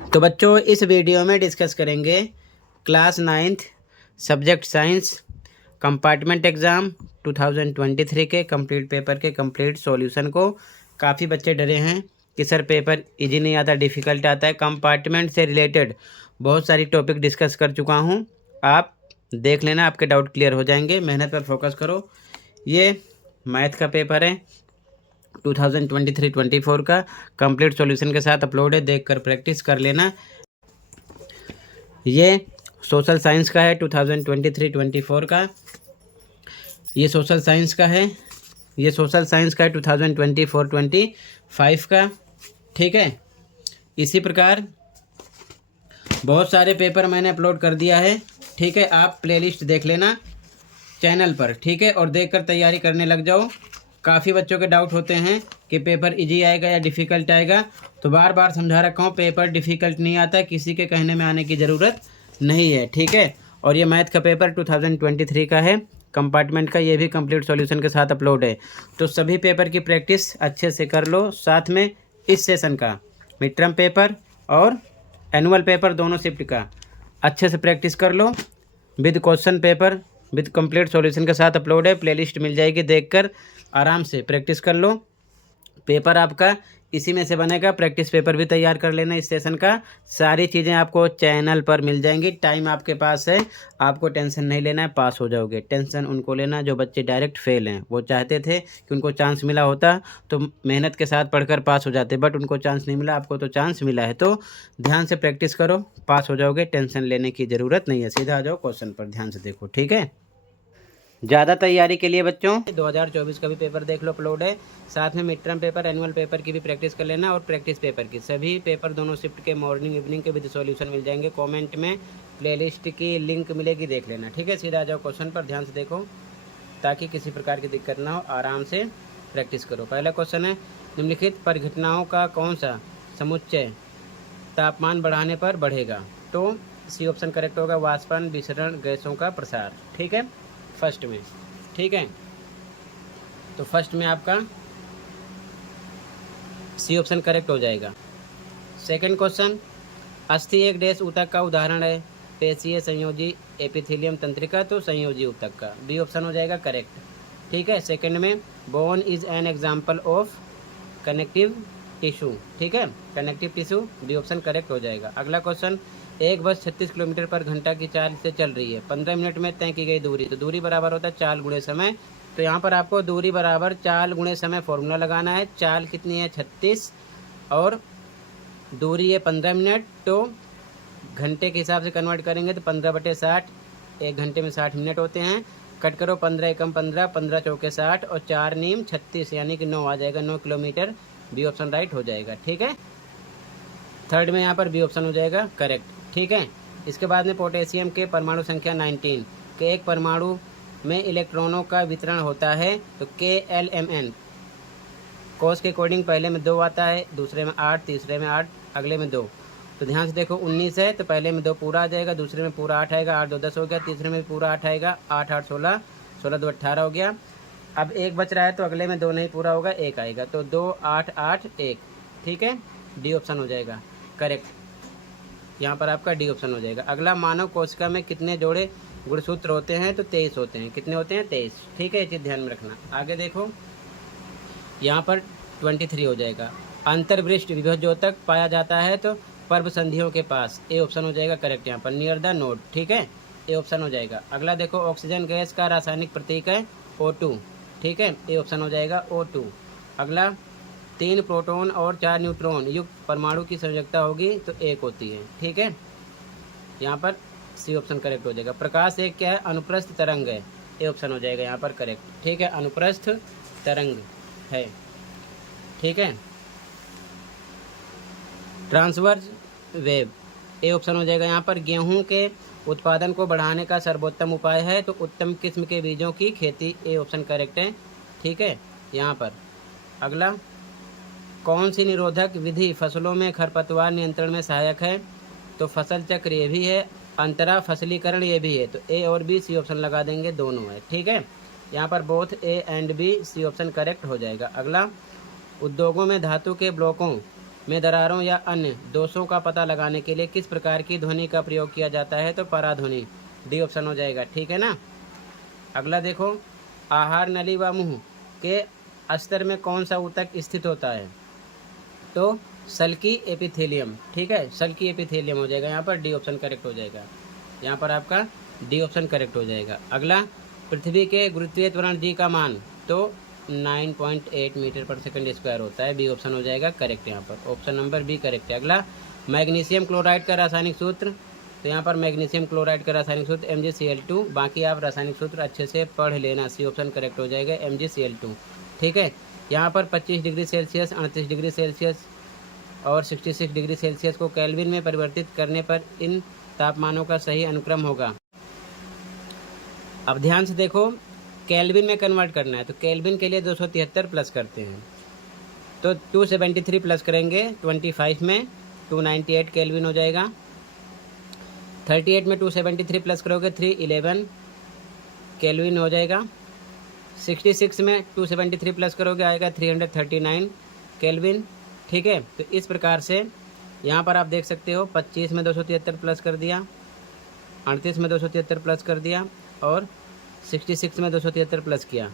तो बच्चों इस वीडियो में डिस्कस करेंगे class 9th subject science compartment exam 2023 के कंप्लीट पेपर के कंप्लीट सॉल्यूशन को। काफ़ी बच्चे डरे हैं कि सर पेपर इजी नहीं आता, डिफ़िकल्ट आता है। कंपार्टमेंट से रिलेटेड बहुत सारी टॉपिक डिस्कस कर चुका हूँ, आप देख लेना, आपके डाउट क्लियर हो जाएंगे। मेहनत पर फोकस करो। ये मैथ का पेपर है 2023-24 का, कंप्लीट सॉल्यूशन के साथ अपलोड है, देखकर प्रैक्टिस कर लेना। ये सोशल साइंस का है 2023-24 का, ये सोशल साइंस का है, ये सोशल साइंस का है 2024-25 का। ठीक है, इसी प्रकार बहुत सारे पेपर मैंने अपलोड कर दिया है। ठीक है, आप प्लेलिस्ट देख लेना चैनल पर। ठीक है, और देखकर तैयारी करने लग जाओ। काफ़ी बच्चों के डाउट होते हैं कि पेपर इजी आएगा या डिफ़िकल्ट आएगा, तो बार बार समझा रखा हूँ पेपर डिफ़िकल्ट नहीं आता, किसी के कहने में आने की ज़रूरत नहीं है। ठीक है, और ये मैथ का पेपर 2023 का है कंपार्टमेंट का, ये भी कंप्लीट सॉल्यूशन के साथ अपलोड है। तो सभी पेपर की प्रैक्टिस अच्छे से कर लो। साथ में इस सेशन का मिड टर्म पेपर और एनुअल पेपर दोनों शिफ्ट का अच्छे से प्रैक्टिस कर लो। With question paper with complete solution के साथ अपलोड है, प्लेलिस्ट मिल जाएगी, देखकर आराम से प्रैक्टिस कर लो। पेपर आपका इसी में से बनेगा, प्रैक्टिस पेपर भी तैयार कर लेना इस सेशन का। सारी चीज़ें आपको चैनल पर मिल जाएंगी, टाइम आपके पास है, आपको टेंशन नहीं लेना है, पास हो जाओगे। टेंशन उनको लेना जो बच्चे डायरेक्ट फेल हैं। वो चाहते थे कि उनको चांस मिला होता तो मेहनत के साथ पढ़कर पास हो जाते, बट उनको चांस नहीं मिला, आपको तो चांस मिला है। तो ध्यान से प्रैक्टिस करो, पास हो जाओगे, टेंशन लेने की ज़रूरत नहीं है। सीधा आ जाओ क्वेश्चन पर, ध्यान से देखो। ठीक है, ज़्यादा तैयारी के लिए बच्चों 2024 का भी पेपर देख लो, अपलोड है। साथ में mid term paper annual paper की भी प्रैक्टिस कर लेना, और प्रैक्टिस पेपर की सभी पेपर दोनों शिफ्ट के मॉर्निंग इवनिंग के विद सॉल्यूशन मिल जाएंगे। कमेंट में प्लेलिस्ट की लिंक मिलेगी, देख लेना। ठीक है, सीधा आ जाओ क्वेश्चन पर, ध्यान से देखो ताकि किसी प्रकार की दिक्कत ना हो, आराम से प्रैक्टिस करो। पहला क्वेश्चन है, निम्नलिखित परिघटनाओं का कौन सा समुच्चय तापमान बढ़ाने पर बढ़ेगा? तो सी ऑप्शन करेक्ट होगा, वाष्पन विसरण गैसों का प्रसार। ठीक है, फर्स्ट में। ठीक है, तो फर्स्ट में आपका सी ऑप्शन करेक्ट हो जाएगा। सेकंड क्वेश्चन, अस्थि एक डैश ऊतक का उदाहरण है, पेशीय संयोजी एपिथेलियम तंत्रिका, तो संयोजी ऊतक का बी ऑप्शन हो जाएगा करेक्ट। ठीक है, सेकंड में bone is an example of connective tissue. ठीक है, connective tissue B option correct हो जाएगा। अगला क्वेश्चन, एक बस 36 किलोमीटर पर घंटा की चाल से चल रही है, 15 मिनट में तय की गई दूरी, तो दूरी बराबर होता है चाल गुणे समय। तो यहाँ पर आपको दूरी बराबर चाल गुणे समय फॉर्मूला लगाना है। चाल कितनी है 36 और दूरी है 15 मिनट, तो घंटे के हिसाब से कन्वर्ट करेंगे तो 15/60, एक घंटे में 60 मिनट होते हैं। कट करो, 15 एकम 15, 15 चौके 60 और 4 नीम 36, यानी कि 9 आ जाएगा, 9 किलोमीटर। बी ऑप्शन राइट हो जाएगा। ठीक है, थर्ड में यहाँ पर बी ऑप्शन हो जाएगा करेक्ट। ठीक है, इसके बाद में पोटेशियम के परमाणु संख्या 19 के एक परमाणु में इलेक्ट्रॉनों का वितरण होता है, तो KLMN कोस के अकॉर्डिंग पहले में 2 आता है, दूसरे में 8, तीसरे में 8, अगले में 2। तो ध्यान से देखो, 19 है तो पहले में 2 पूरा आ जाएगा, दूसरे में पूरा 8 आएगा, 8 2 10 हो गया, तीसरे में पूरा 8 आएगा, 8 8 16, 16 2 18 हो गया। अब एक बच रहा है तो अगले में 2 नहीं पूरा होगा, 1 आएगा, तो 2 8 8 1। ठीक है, डी ऑप्शन हो जाएगा करेक्ट। यहाँ पर आपका डी ऑप्शन हो जाएगा। अगला, मानव कोशिका में कितने जोड़े गुणसूत्र होते हैं? तो 23 होते हैं। कितने होते हैं? 23। ठीक है, ये चीज़ ध्यान में रखना। आगे देखो, यहाँ पर 23 हो जाएगा। अंतर्वृष्ट विभवद्योतक पाया जाता है तो पर्व संधियों के पास, ए ऑप्शन हो जाएगा करेक्ट। यहाँ पर नियर द नोड। ठीक है, ए ऑप्शन हो जाएगा। अगला देखो, ऑक्सीजन गैस का रासायनिक प्रतीक है O2। ठीक है, ए ऑप्शन हो जाएगा O2। अगला, 3 प्रोटॉन और 4 न्यूट्रॉन युक्त परमाणु की संयोजकता होगी तो 1 होती है। ठीक है, यहाँ पर सी ऑप्शन करेक्ट हो जाएगा। प्रकाश एक क्या है? अनुप्रस्थ तरंग है, ए ऑप्शन हो जाएगा यहाँ पर करेक्ट। ठीक है, अनुप्रस्थ तरंग है। ठीक है, ट्रांसवर्स वेव, ए ऑप्शन हो जाएगा यहाँ पर। गेहूं के उत्पादन को बढ़ाने का सर्वोत्तम उपाय है तो उत्तम किस्म के बीजों की खेती, ए ऑप्शन करेक्ट है। ठीक है, यहाँ पर अगला, कौन सी निरोधक विधि फसलों में खरपतवार नियंत्रण में सहायक है? तो फसल चक्र ये भी है, अंतरा फसलीकरण ये भी है, तो ए और बी, सी ऑप्शन लगा देंगे, दोनों है। ठीक है, यहाँ पर both A and B, C option correct हो जाएगा। अगला, उद्योगों में धातु के ब्लॉकों में दरारों या अन्य दोषों का पता लगाने के लिए किस प्रकार की ध्वनि का प्रयोग किया जाता है? तो पराध्वनि, डी ऑप्शन हो जाएगा। ठीक है ना। अगला देखो, आहार नली व मुंह के अस्तर में कौन सा ऊतक स्थित होता है? तो सल्की एपिथेलियम। ठीक है, सल्की एपिथेलियम हो जाएगा यहाँ पर, डी ऑप्शन करेक्ट हो जाएगा। यहाँ पर आपका डी ऑप्शन करेक्ट हो जाएगा। अगला, पृथ्वी के गुरुत्वीय त्वरण जी का मान तो 9.8 मीटर पर सेकंड स्क्वायर होता है, बी ऑप्शन हो जाएगा करेक्ट। यहाँ पर ऑप्शन नंबर बी करेक्ट है। अगला, मैग्नीशियम क्लोराइड का रासायनिक सूत्र, तो यहाँ पर मैग्नीशियम क्लोराइड का रासायनिक सूत्र MgCl2। बाकी आप रासायनिक सूत्र अच्छे से पढ़ लेना, सी ऑप्शन करेक्ट हो जाएगा, MgCl2। ठीक है। यहाँ पर 25 डिग्री सेल्सियस, 38 डिग्री सेल्सियस और 66 डिग्री सेल्सियस को केल्विन में परिवर्तित करने पर इन तापमानों का सही अनुक्रम होगा। अब ध्यान से देखो, केल्विन में कन्वर्ट करना है तो केल्विन के लिए 273 प्लस करते हैं, तो 273 प्लस करेंगे 25 में 298 केल्विन हो जाएगा। 38 में 273 प्लस करोगे 311 केल्विन हो जाएगा। 66 में 273 प्लस करोगे आएगा 339 केल्विन। ठीक है, तो इस प्रकार से यहाँ पर आप देख सकते हो 25 में 273 प्लस कर दिया, 38 में 273 प्लस कर दिया और 66 में 273 प्लस किया,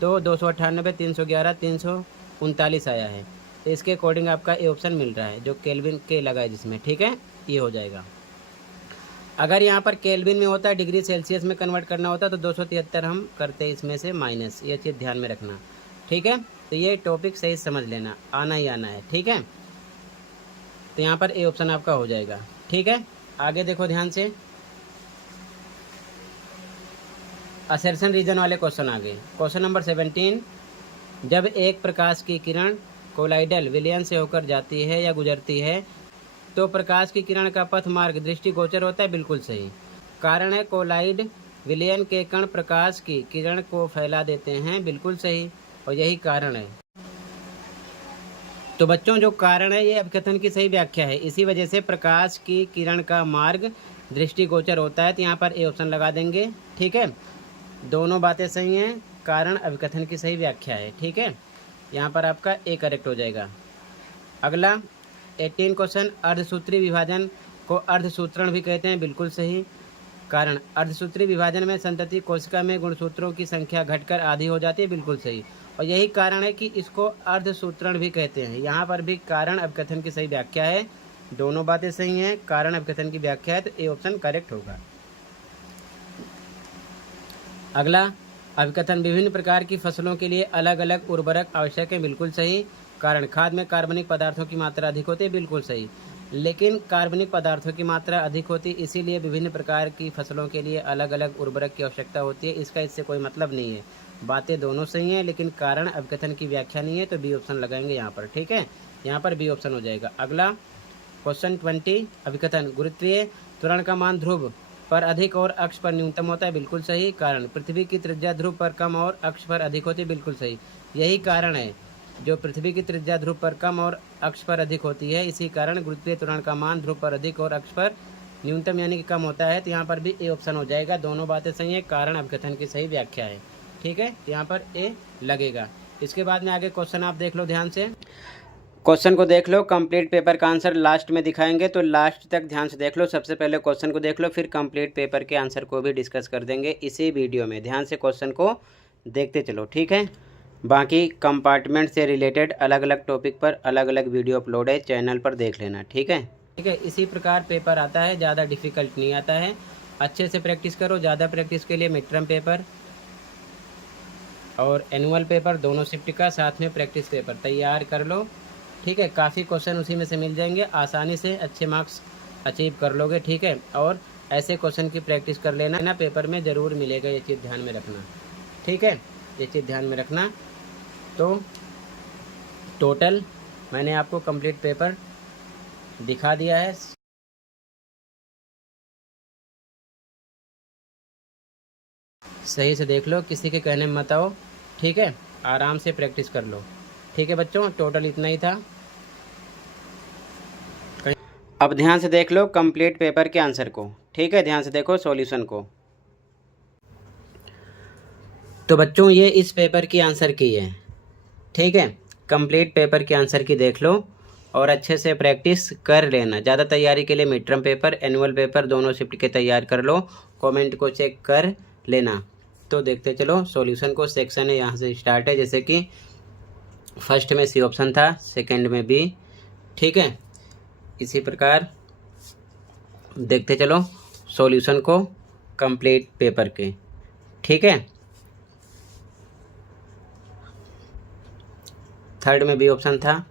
तो 298, 311, 339 आया है। तो इसके अकॉर्डिंग आपका ए ऑप्शन मिल रहा है जो केल्विन के लगा है जिसमें। ठीक है, ये हो जाएगा। अगर यहाँ पर केल्विन में होता है, डिग्री सेल्सियस में कन्वर्ट करना होता तो 273 हम करते इसमें से माइनस, ये चीज़ ध्यान में रखना। ठीक है, तो ये टॉपिक सही समझ लेना, आना ही आना है। ठीक है, तो यहाँ पर ए ऑप्शन आपका हो जाएगा। ठीक है, आगे देखो ध्यान से, असर्शन रीजन वाले क्वेश्चन आ गए। क्वेश्चन नंबर 17, जब एक प्रकाश की किरण कोलाइडल विलयन से होकर जाती है या गुजरती है तो प्रकाश की किरण का पथ मार्ग दृष्टिगोचर होता है, बिल्कुल सही। कारण है कोलाइड विलयन के कण प्रकाश की किरण को फैला देते हैं, बिल्कुल सही, और यही कारण है। तो बच्चों जो कारण है ये अपकथन की सही व्याख्या है, इसी वजह से प्रकाश की किरण का मार्ग दृष्टिगोचर होता है, तो यहाँ पर ए ऑप्शन लगा देंगे। ठीक है, दोनों बातें सही हैं, कारण अभिकथन की सही व्याख्या है। ठीक है, यहाँ पर आपका ए करेक्ट हो जाएगा। अगला 18 क्वेश्चन, अर्धसूत्री विभाजन को अर्धसूत्रण भी कहते हैं, बिल्कुल सही। कारण अर्धसूत्री विभाजन में संतति कोशिका में गुणसूत्रों की संख्या घटकर आधी हो जाती है, बिल्कुल सही, और यही कारण है कि इसको अर्धसूत्रण भी कहते हैं। यहाँ पर भी कारण अभिकथन की सही व्याख्या है, दोनों बातें सही हैं, कारण अभिकथन की व्याख्या है, तो ए ऑप्शन करेक्ट होगा। अगला, अभिकथन विभिन्न प्रकार की फसलों के लिए अलग अलग उर्वरक आवश्यक है, बिल्कुल सही। कारण खाद में कार्बनिक पदार्थों की मात्रा अधिक होती है, बिल्कुल सही, लेकिन कार्बनिक पदार्थों की मात्रा अधिक होती है इसीलिए विभिन्न प्रकार की फसलों के लिए अलग अलग उर्वरक की आवश्यकता होती है, इसका इससे कोई मतलब नहीं है। बातें दोनों सही हैं लेकिन कारण अभिकथन की व्याख्या नहीं है, तो बी ऑप्शन लगाएंगे यहाँ पर। ठीक है, यहाँ पर बी ऑप्शन हो जाएगा। अगला क्वेश्चन 20, अभिकथन गुरुत्वीय त्वरण का मान ध्रुव पर अधिक और अक्ष पर न्यूनतम होता है, बिल्कुल सही। कारण पृथ्वी की त्रिज्या ध्रुव पर कम और अक्ष पर अधिक होती है, बिल्कुल सही, यही कारण है जो पृथ्वी की त्रिज्या ध्रुव पर कम और अक्ष पर अधिक होती है, इसी कारण गुरुत्वीय त्वरण का मान ध्रुव पर अधिक और अक्ष पर न्यूनतम यानी कि कम होता है, तो यहाँ पर भी ए ऑप्शन हो जाएगा। दोनों बातें सही है, कारण अभिकथन की सही व्याख्या है। ठीक है, यहाँ पर ए लगेगा। इसके बाद में आगे क्वेश्चन आप देख लो ध्यान से, क्वेश्चन को देख लो, कंप्लीट पेपर का आंसर लास्ट में दिखाएंगे, तो लास्ट तक ध्यान से देख लो। सबसे पहले क्वेश्चन को देख लो, फिर कंप्लीट पेपर के आंसर को भी डिस्कस कर देंगे इसी वीडियो में। ध्यान से क्वेश्चन को देखते चलो, ठीक है। बाकी कंपार्टमेंट से रिलेटेड अलग अलग टॉपिक पर अलग अलग वीडियो अपलोड है, चैनल पर देख लेना, ठीक है। ठीक है, इसी प्रकार पेपर आता है, ज़्यादा डिफ़िकल्ट नहीं आता है। अच्छे से प्रैक्टिस करो, ज़्यादा प्रैक्टिस के लिए मिड टर्म पेपर और एनुअल पेपर दोनों शिफ्ट का साथ में प्रैक्टिस पेपर तैयार कर लो, ठीक है। काफ़ी क्वेश्चन उसी में से मिल जाएंगे, आसानी से अच्छे मार्क्स अचीव कर लोगे, ठीक है। और ऐसे क्वेश्चन की प्रैक्टिस कर लेना ना, पेपर में ज़रूर मिलेगा, ये चीज़ ध्यान में रखना, ठीक है। ये चीज़ ध्यान में रखना। तो टोटल मैंने आपको कंप्लीट पेपर दिखा दिया है, सही से देख लो, किसी के कहने में मत आओ, ठीक है। आराम से प्रैक्टिस कर लो, ठीक है बच्चों। टोटल इतना ही था। अब ध्यान से देख लो कंप्लीट पेपर के आंसर को, ठीक है। ध्यान से देखो सॉल्यूशन को। तो बच्चों ये इस पेपर की आंसर की है, ठीक है। कंप्लीट पेपर के आंसर की देख लो और अच्छे से प्रैक्टिस कर लेना। ज़्यादा तैयारी के लिए mid term paper, annual paper दोनों शिफ्ट के तैयार कर लो। कमेंट को चेक कर लेना। तो देखते चलो सॉल्यूशन को। सेक्शन है यहाँ से स्टार्ट है, जैसे कि फर्स्ट में सी ऑप्शन था, सेकंड में बी। ठीक है, इसी प्रकार देखते चलो सॉल्यूशन को कंप्लीट पेपर के। ठीक है, थर्ड में बी ऑप्शन था,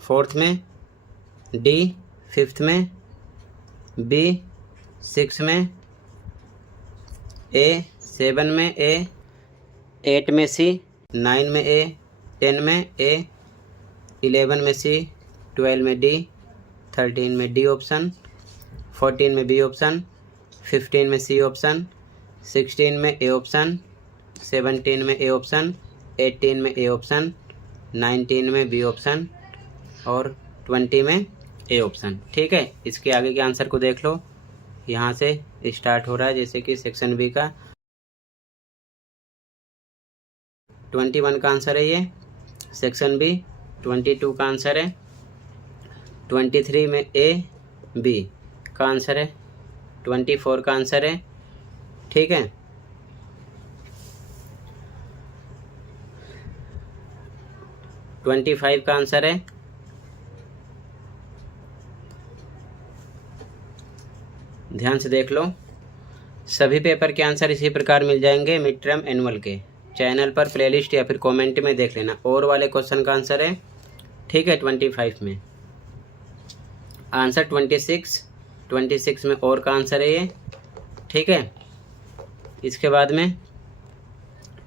फोर्थ में डी, फिफ्थ में बी, सिक्स में ए, सेवन में ए, एट में सी, नाइन में ए, 10 में ए, 11 में सी, 12 में डी, 13 में डी ऑप्शन, 14 में बी ऑप्शन, 15 में सी ऑप्शन, 16 में ए ऑप्शन, 17 में ए ऑप्शन, 18 में ए ऑप्शन, 19 में बी ऑप्शन और 20 में ए ऑप्शन। ठीक है, इसके आगे के आंसर को देख लो। यहाँ से स्टार्ट हो रहा है, जैसे कि सेक्शन बी का 21 का आंसर है ये। सेक्शन बी 22 का आंसर है। 23 में ए, बी का आंसर है। 24 का आंसर है। ठीक है, ट्वेंटी 25 का आंसर है। ध्यान से देख लो, सभी पेपर के आंसर इसी प्रकार मिल जाएंगे मिड टर्म एनुअल के। चैनल पर प्लेलिस्ट या फिर कमेंट में देख लेना। और वाले क्वेश्चन का आंसर है। ठीक है, 25 में आंसर 26 में और का आंसर है ये। ठीक है, इसके बाद में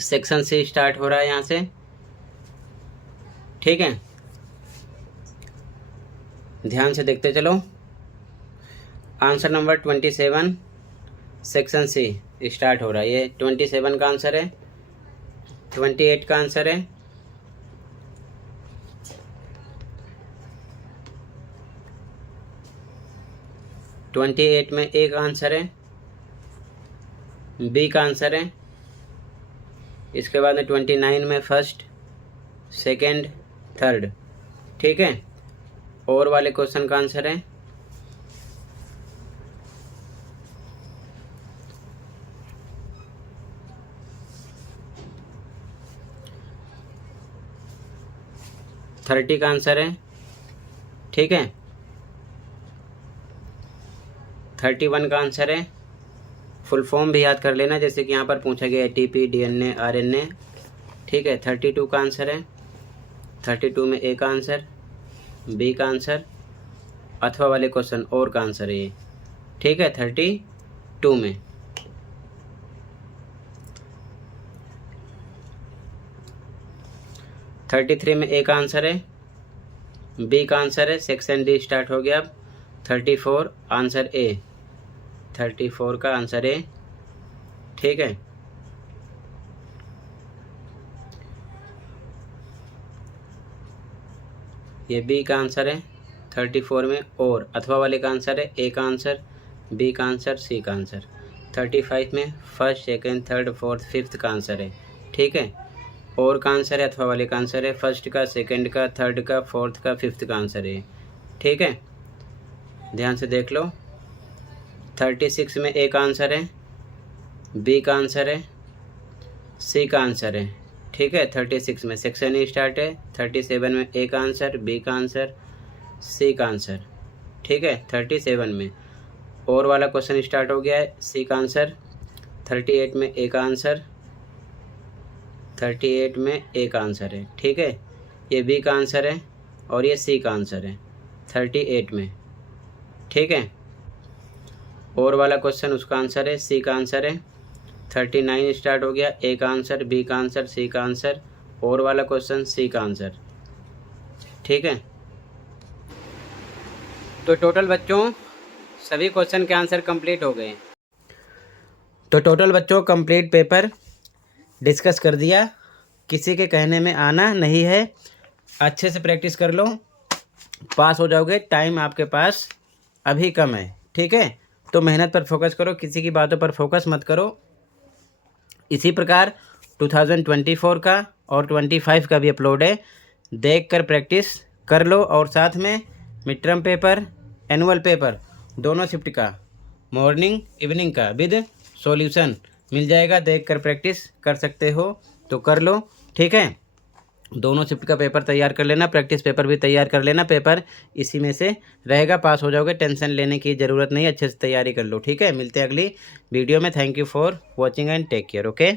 सेक्शन से स्टार्ट हो रहा है यहाँ से। ठीक है, ध्यान से देखते चलो। Answer number 27 section C start हो रहा है। ये 27 का आंसर है। 28 का आंसर है। 28 में ए का आंसर है, बी का आंसर है। इसके बाद में 29 में फर्स्ट, सेकंड, थर्ड। ठीक है, और वाले क्वेश्चन का आंसर है। थर्टी का आंसर है। ठीक है, 31 का आंसर है। फुल फॉर्म भी याद कर लेना, जैसे कि यहाँ पर पूछा गया ATP, DNA, RNA। ठीक है, 32 का आंसर है। 32 में ए का आंसर, बी का आंसर, अथवा वाले क्वेश्चन और का आंसर है ये। ठीक है, 32 में। थर्टी 33 में ए का आंसर है, बी का आंसर है। सेक्शन डी स्टार्ट हो गया अब। 34 आंसर ए, 34 का आंसर ए। ठीक है, ये बी का आंसर है। 34 में और अथवा वाले का आंसर है। ए का आंसर, बी का आंसर, सी का आंसर। 35 में first, second, third, fourth, fifth का आंसर है। ठीक है, और का आंसर है, अथवा वाले का आंसर है। फर्स्ट का, सेकंड का, थर्ड का, फोर्थ का, फिफ्थ का आंसर है। ठीक है, ध्यान से देख लो। 36 में ए का आंसर है, बी का आंसर है, सी का आंसर है। ठीक है, 36 में सेक्शन ई स्टार्ट है। 37 में ए का आंसर, बी का आंसर, सी का आंसर। ठीक है, 37 में और वाला क्वेश्चन स्टार्ट हो गया है। सी का आंसर। 38 में ए का आंसर, 38 में ए का आंसर है। ठीक है, ये बी का आंसर है और ये सी का आंसर है 38 में। ठीक है, और वाला क्वेश्चन उसका आंसर है, सी का आंसर है। 39 स्टार्ट हो गया। ए का आंसर, बी का आंसर, सी का आंसर, और वाला क्वेश्चन सी का आंसर। ठीक है, तो टोटल बच्चों सभी क्वेश्चन के आंसर कंप्लीट हो गए। तो टोटल बच्चों कंप्लीट पेपर डिस्कस कर दिया। किसी के कहने में आना नहीं है। अच्छे से प्रैक्टिस कर लो, पास हो जाओगे। टाइम आपके पास अभी कम है। ठीक है, तो मेहनत पर फोकस करो, किसी की बातों पर फोकस मत करो। इसी प्रकार 2024 का और 25 का भी अपलोड है, देख कर प्रैक्टिस कर लो। और साथ में mid term paper, annual paper दोनों शिफ्ट का मॉर्निंग इवनिंग का विद सॉल्यूशन मिल जाएगा, देख कर प्रैक्टिस कर सकते हो तो कर लो, ठीक है। दोनों शिफ्ट का पेपर तैयार कर लेना, प्रैक्टिस पेपर भी तैयार कर लेना, पेपर इसी में से रहेगा, पास हो जाओगे, टेंशन लेने की ज़रूरत नहीं, अच्छे से तैयारी कर लो, ठीक है। मिलते हैं अगली वीडियो में। Thank you for watching and take care, okay.